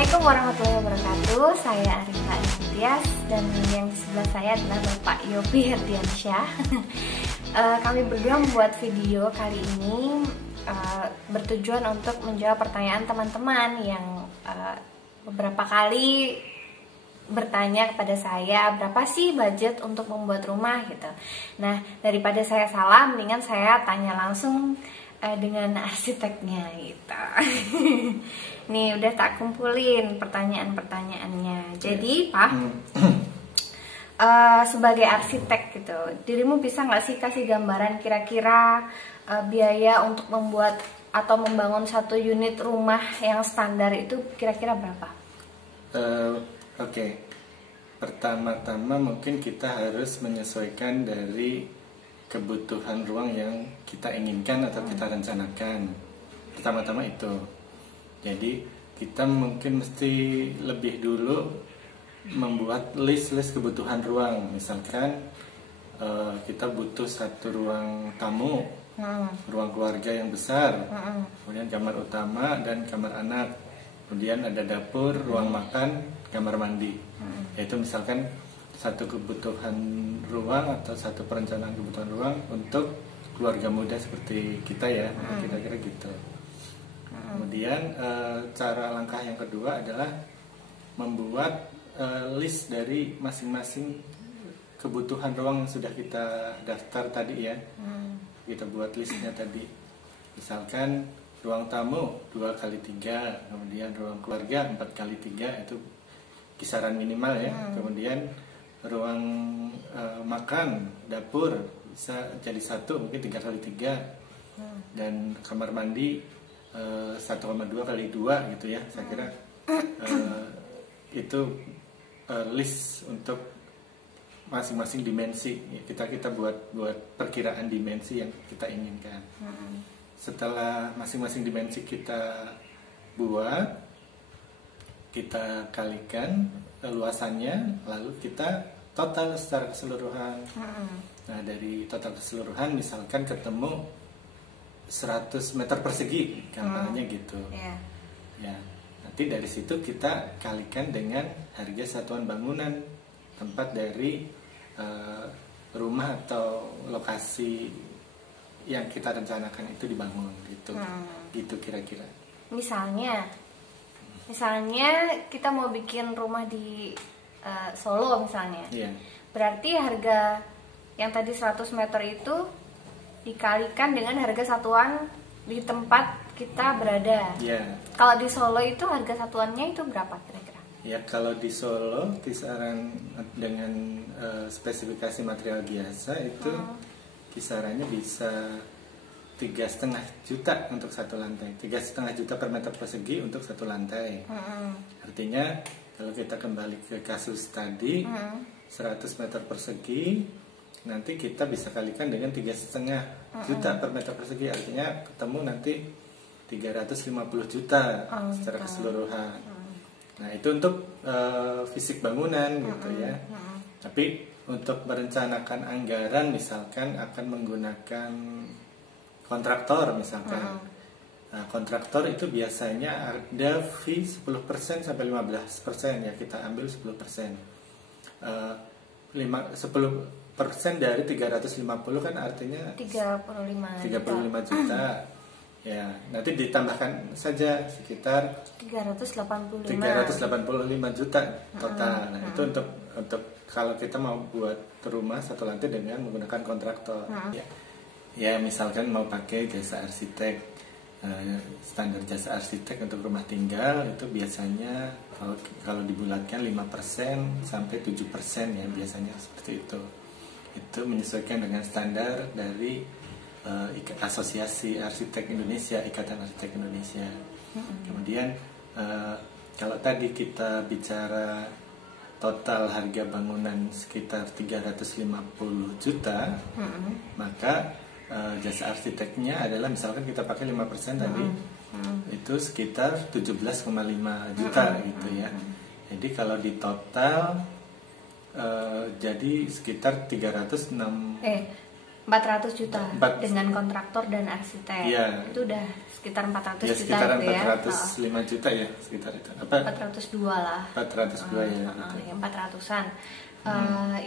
Assalamualaikum warahmatullahi wabarakatuh. Saya Arifah Tias dan yang di sebelah saya adalah Bapak Yopi Herdiansyah. Kami berdua membuat video kali ini bertujuan untuk menjawab pertanyaan teman-teman yang beberapa kali bertanya kepada saya berapa sih budget untuk membuat rumah gitu. Nah, daripada saya salah, mendingan saya tanya langsung dengan arsiteknya gitu. Nih udah tak kumpulin pertanyaan-pertanyaannya. Jadi Pak, sebagai arsitek gitu, dirimu bisa nggak sih kasih gambaran kira-kira biaya untuk membuat atau membangun satu unit rumah yang standar itu kira-kira berapa? Oke. Pertama-tama mungkin kita harus menyesuaikan dari kebutuhan ruang yang kita inginkan atau kita rencanakan. Pertama-tama itu. Jadi kita mungkin mesti lebih dulu membuat list kebutuhan ruang. Misalkan kita butuh satu ruang tamu, ruang keluarga yang besar, kemudian kamar utama dan kamar anak, kemudian ada dapur, ruang makan, kamar mandi. Yaitu misalkan satu kebutuhan ruang atau satu perencanaan kebutuhan ruang untuk keluarga muda seperti kita ya, kira-kira gitu. Kemudian cara langkah yang kedua adalah membuat list dari masing-masing kebutuhan ruang yang sudah kita daftar tadi ya. Kita buat listnya tadi. Misalkan ruang tamu 2x3, kemudian ruang keluarga 4x3, itu kisaran minimal ya. Kemudian ruang makan, dapur bisa jadi satu, mungkin 3x3, dan kamar mandi 1,2x2 gitu ya. Saya kira itu list untuk masing-masing dimensi. Kita buat perkiraan dimensi yang kita inginkan. Setelah masing-masing dimensi kita buat, kita kalikan luasannya, lalu kita total secara keseluruhan. Nah, dari total keseluruhan misalkan ketemu 100 meter persegi, gambarnya gitu. Ya, nanti dari situ kita kalikan dengan harga satuan bangunan tempat dari rumah atau lokasi yang kita rencanakan itu dibangun gitu. Gitu kira-kira. Misalnya kita mau bikin rumah di Solo misalnya. Berarti harga yang tadi 100 meter itu dikalikan dengan harga satuan di tempat kita berada. Kalau di Solo itu harga satuannya itu berapa kira-kira? Ya, kalau di Solo kisaran dengan spesifikasi material biasa itu kisarannya bisa 3,5 juta untuk satu lantai, 3,5 juta per meter persegi untuk satu lantai. Artinya kalau kita kembali ke kasus tadi, 100 meter persegi, nanti kita bisa kalikan dengan 3,5 juta per meter persegi, artinya ketemu nanti 350 juta secara keseluruhan. Nah, itu untuk fisik bangunan gitu ya. Tapi untuk merencanakan anggaran, misalkan akan menggunakan kontraktor misalkan. Nah, kontraktor itu biasanya ada fee 10% sampai 15% ya, kita ambil 10%. 10% dari 350 kan artinya 35 juta. Ya, nanti ditambahkan saja sekitar 385 juta total. Nah, itu untuk kalau kita mau buat rumah satu lantai dengan menggunakan kontraktor. Ya, misalkan mau pakai jasa arsitek, standar jasa arsitek untuk rumah tinggal itu biasanya kalau dibulatkan 5% sampai 7% ya, biasanya seperti itu. Itu menyesuaikan dengan standar dari Asosiasi Arsitek Indonesia, Ikatan Arsitek Indonesia. Kemudian kalau tadi kita bicara total harga bangunan sekitar 350 juta, maka jasa arsiteknya adalah misalkan kita pakai 5% tadi, itu sekitar 17,5 juta gitu ya. Jadi kalau di total jadi sekitar 306 400 juta dengan kontraktor dan arsitek. Iya. Itu udah sekitar 400 ya, juta sekitar gitu ya. 405 juta ya, sekitar itu. Apa? 402 lah. 402 ya. Gitu. Yang 400-an.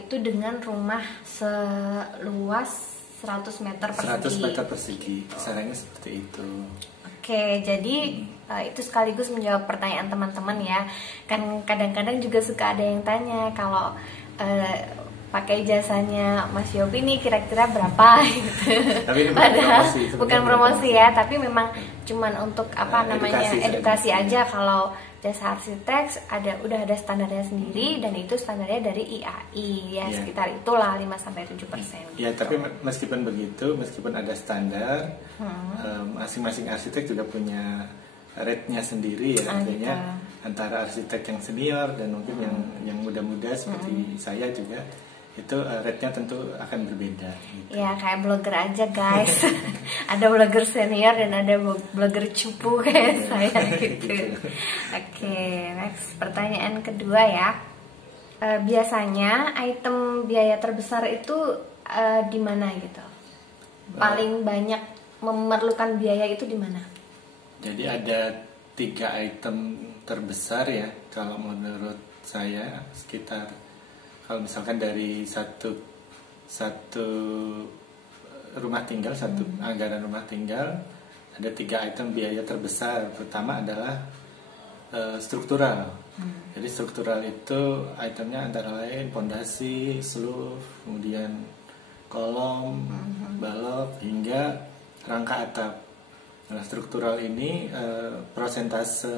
Itu dengan rumah seluas 100 meter persegi. 100 meter persegi. Kisarannya seperti itu. Oke, jadi itu sekaligus menjawab pertanyaan teman-teman ya. Kan kadang-kadang juga suka ada yang tanya kalau pakai jasanya Mas Yopi nih kira-kira berapa gitu. Tapi ini Padahal promosi, bukan promosi ya, tapi memang cuman untuk edukasi aja. Kalau jasa arsitek udah ada standarnya sendiri dan itu standarnya dari IAI ya, sekitar itulah 5-7%. Ya, tapi meskipun begitu, meskipun ada standar, masing-masing arsitek juga punya rate-nya sendiri ya, artinya antara arsitek yang senior dan mungkin yang muda-muda seperti saya juga itu rate-nya tentu akan berbeda gitu. Ya kayak blogger aja guys. Ada blogger senior dan ada blogger cupu kayak saya gitu. Oke, next pertanyaan kedua ya. Biasanya item biaya terbesar itu di mana gitu? Paling banyak memerlukan biaya itu di mana? Jadi ada 3 item terbesar ya kalau menurut saya, sekitar kalau misalkan dari satu rumah tinggal, satu anggaran rumah tinggal, ada 3 item biaya terbesar. Pertama adalah struktural. Jadi struktural itu itemnya antara lain pondasi, seluf, kemudian kolom, balok hingga rangka atap. Nah, struktural ini prosentase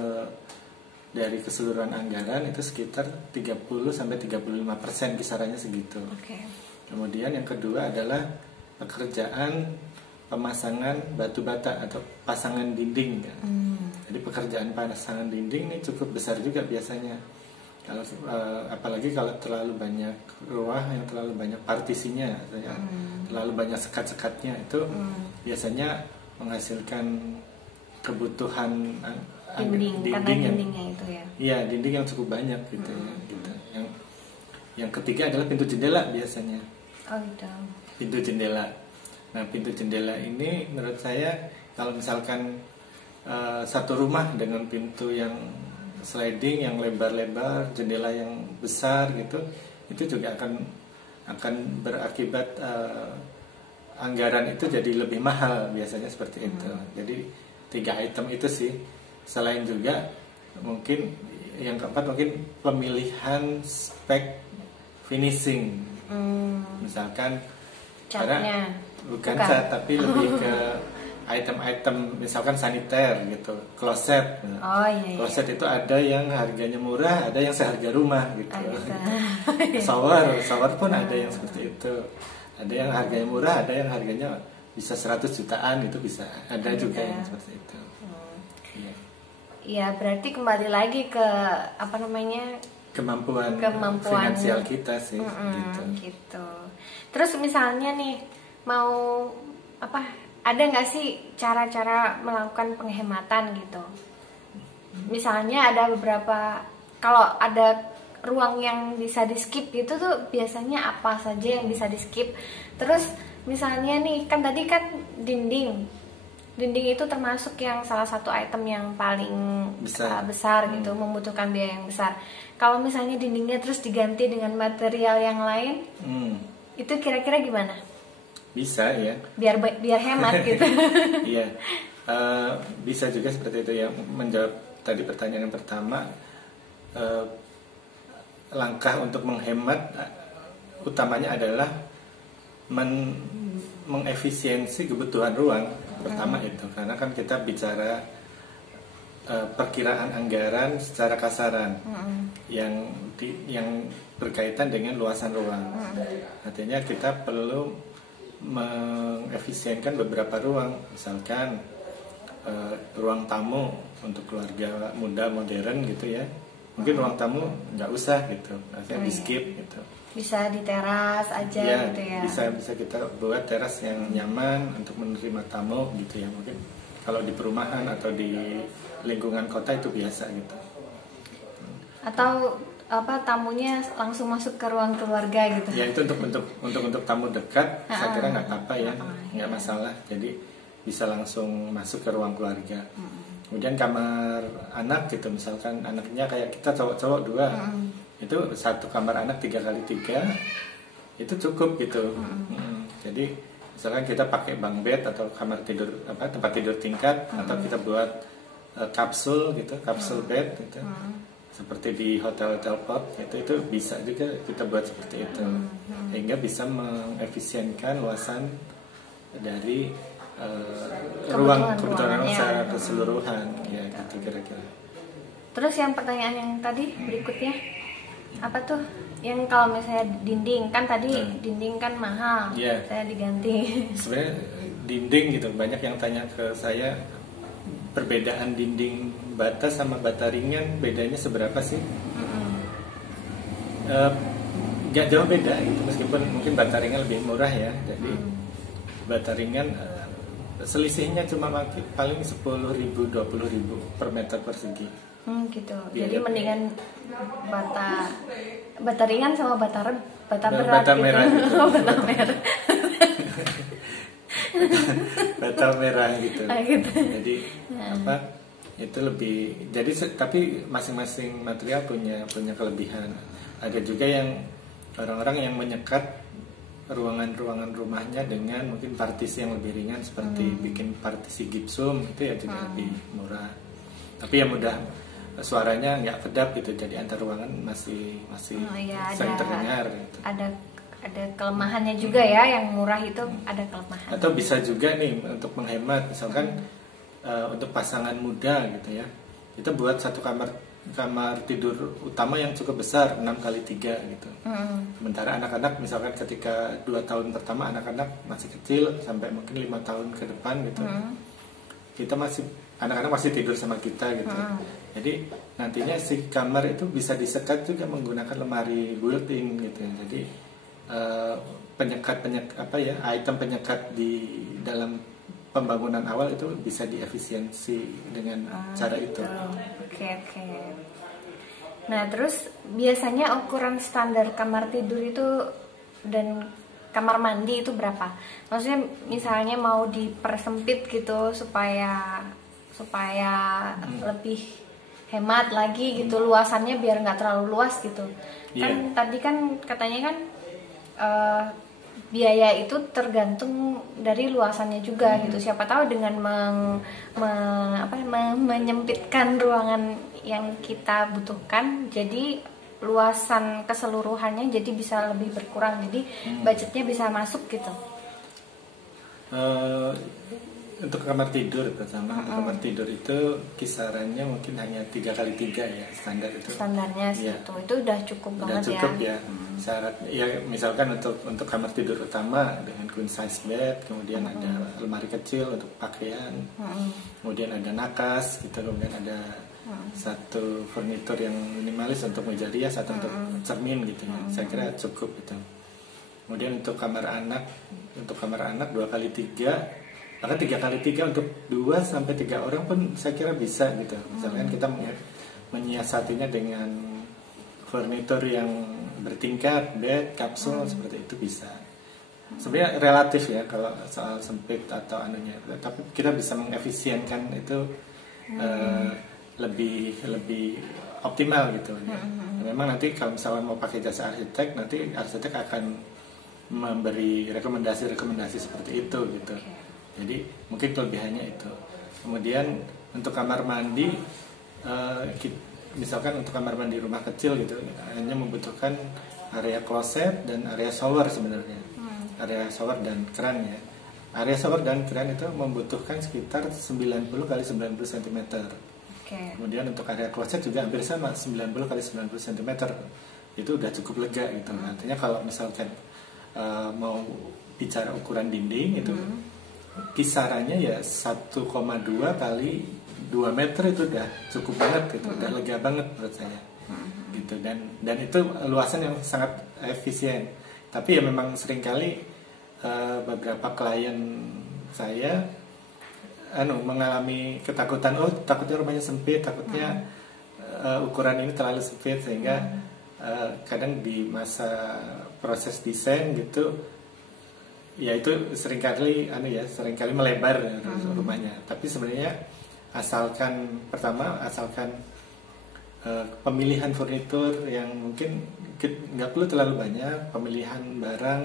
dari keseluruhan anggaran itu sekitar 30-35% kisarannya segitu. Kemudian yang kedua adalah pekerjaan pemasangan batu bata atau pasangan dinding. Jadi pekerjaan pasangan dinding ini cukup besar juga biasanya. Kalau apalagi kalau terlalu banyak ruang, yang terlalu banyak partisinya, terlalu banyak sekat-sekatnya, itu biasanya menghasilkan kebutuhan dindingnya itu ya. Iya, dinding yang cukup banyak gitu ya. Gitu. Yang ketiga adalah pintu jendela biasanya. Oh gitu. Pintu jendela. Nah, pintu jendela ini menurut saya kalau misalkan satu rumah dengan pintu yang sliding, yang lebar-lebar, jendela yang besar gitu, itu juga akan berakibat anggaran itu jadi lebih mahal biasanya seperti itu. Jadi 3 item itu sih. Selain juga mungkin yang keempat mungkin pemilihan spek finishing. Misalkan catnya bukan cat tapi lebih ke item-item misalkan saniter gitu, kloset. Kloset itu ada yang harganya murah, ada yang seharga rumah gitu. Shower pun ada yang seperti itu. Ada yang harganya murah, ada yang harganya bisa 100 jutaan, itu bisa ada juga yang seperti itu. Ya berarti kembali lagi ke kemampuan finansial kita sih gitu. Terus misalnya nih mau ada nggak sih cara-cara melakukan penghematan gitu? Misalnya ada beberapa, kalau ada ruang yang bisa di skip gitu tuh biasanya apa saja yang bisa di skip? Terus misalnya nih kan tadi kan dinding itu termasuk yang salah satu item yang paling besar gitu, membutuhkan biaya yang besar. Kalau misalnya dindingnya terus diganti dengan material yang lain, itu kira-kira gimana? Bisa ya. Biar hemat gitu. Iya, bisa juga seperti itu ya. Menjawab tadi pertanyaan yang pertama, langkah untuk menghemat utamanya adalah mengefisiensi kebutuhan ruang. Pertama itu, karena kan kita bicara perkiraan anggaran secara kasaran yang berkaitan dengan luasan ruang. Artinya kita perlu mengefisienkan beberapa ruang, misalkan ruang tamu untuk keluarga muda modern gitu ya. Mungkin ruang tamu nggak usah gitu, artinya di skip gitu. Bisa di teras aja gitu ya. Bisa kita buat teras yang nyaman untuk menerima tamu gitu ya. Mungkin kalau di perumahan atau di lingkungan kota itu biasa gitu. Atau tamunya langsung masuk ke ruang keluarga gitu. Ya itu untuk tamu dekat, saya kira nggak apa-apa ya, nggak masalah. Jadi bisa langsung masuk ke ruang keluarga. Kemudian kamar anak gitu, misalkan anaknya kayak kita cowok-cowok 2, itu satu kamar anak 3x3 itu cukup gitu. Jadi misalkan kita pakai bunk bed atau kamar tidur tempat tidur tingkat, atau kita buat kapsul gitu, kapsul bed gitu. Seperti di hotel-hotel pot itu bisa juga kita buat seperti itu, sehingga bisa mengefisienkan luasan dari ruang kebetulan secara keseluruhan ya gitu kira-kira. Terus yang pertanyaan yang tadi berikutnya apa tuh? Yang kalau misalnya dinding kan tadi dinding kan mahal, saya diganti. Sebenarnya dinding gitu banyak yang tanya ke saya, perbedaan dinding bata sama bata ringan bedanya seberapa sih? Gak jauh beda gitu, meskipun mungkin bata ringan lebih murah ya. Jadi bata ringan selisihnya cuma paling 10.000 20.000 per meter persegi. Gitu. Jadi mendingan bata ringan sama bata berat bata gitu. Merah gitu. Bata merah. Bata merah gitu. Gitu. Jadi itu lebih, jadi tapi masing-masing material punya kelebihan. Ada juga yang orang-orang yang menyekat ruangan-ruangan rumahnya dengan mungkin partisi yang lebih ringan, seperti bikin partisi gipsum, itu ya juga lebih murah. Tapi yang mudah suaranya nggak kedap gitu, jadi antar ruangan masih sering terdengar gitu. Ada kelemahannya juga ya, yang murah itu ada kelemahan. Atau bisa juga nih untuk menghemat, misalkan untuk pasangan muda gitu ya, kita buat satu kamar tidur utama yang cukup besar 6x3 gitu. Sementara anak-anak misalkan ketika 2 tahun pertama anak-anak masih kecil sampai mungkin 5 tahun ke depan gitu, kita anak-anak masih tidur sama kita gitu. Jadi nantinya si kamar itu bisa disekat juga menggunakan lemari built-in gitu. Jadi item penyekat di dalam pembangunan awal itu bisa diefisiensi dengan cara itu. Oke. Nah, terus biasanya ukuran standar kamar tidur itu dan kamar mandi itu berapa? Maksudnya misalnya mau dipersempit gitu supaya lebih hemat lagi gitu, luasannya biar nggak terlalu luas gitu. Kan tadi kan katanya kan biaya itu tergantung dari luasannya juga gitu. Siapa tahu dengan menyempitkan ruangan yang kita butuhkan, jadi luasan keseluruhannya jadi bisa lebih berkurang, jadi budgetnya bisa masuk gitu. Untuk kamar tidur pertama, kamar tidur itu kisarannya mungkin hanya 3x3 ya, standar itu. Standarnya segitu, itu udah cukup udah banget cukup ya. Syarat ya, misalkan untuk kamar tidur utama dengan queen size bed, kemudian ada lemari kecil untuk pakaian, kemudian ada nakas gitu, kemudian ada satu furnitur yang minimalis untuk meja rias atau untuk cermin gitu ya. Saya kira cukup itu. Kemudian untuk kamar anak 2x3, bahkan 3x3 untuk 2-3 orang pun saya kira bisa gitu. Misalkan kita menyiasatinya dengan furnitur yang bertingkat, bed, kapsul seperti itu bisa. Sebenarnya relatif ya kalau soal sempit atau anunya, tapi kita bisa mengefisienkan itu lebih optimal gitu. Memang nanti kalau misalnya mau pakai jasa arsitek, nanti arsitek akan memberi rekomendasi seperti itu gitu. Jadi mungkin kelebihannya itu. Kemudian untuk kamar mandi, misalkan untuk kamar mandi rumah kecil gitu, hanya membutuhkan area kloset dan area shower sebenarnya. Area shower dan keran ya. Area shower dan keran itu membutuhkan sekitar 90x90 cm. Kemudian untuk area kloset juga hampir sama, 90x90 cm. Itu udah cukup lega gitu. Artinya kalau misalkan mau bicara ukuran dinding itu, kisarannya ya 1,2 kali 2 meter itu udah cukup banget gitu, udah lega banget menurut saya gitu. Dan itu luasan yang sangat efisien. Tapi ya memang seringkali beberapa klien saya mengalami ketakutan, takutnya rumahnya sempit, takutnya ukuran ini terlalu sempit, sehingga kadang di masa proses desain gitu, ya itu seringkali melebar rumahnya. Tapi sebenarnya asalkan pemilihan furnitur yang mungkin nggak perlu terlalu banyak, pemilihan barang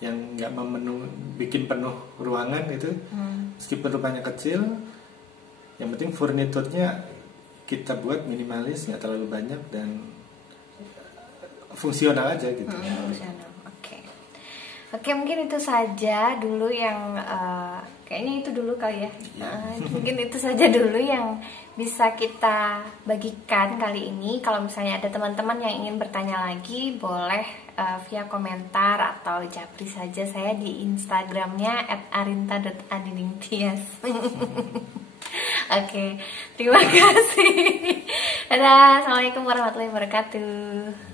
yang nggak bikin penuh ruangan gitu, meskipun rumahnya kecil, yang penting furniturnya kita buat minimalis, nggak terlalu banyak dan fungsional aja gitu. Fungsional. Oke, mungkin itu saja dulu yang kayaknya itu dulu kali ya. Mungkin itu saja dulu yang bisa kita bagikan kali ini. Kalau misalnya ada teman-teman yang ingin bertanya lagi, boleh via komentar atau japri saja saya di Instagramnya @arinta.adiningtias. Oke, terima kasih. Dadah, assalamualaikum warahmatullahi wabarakatuh.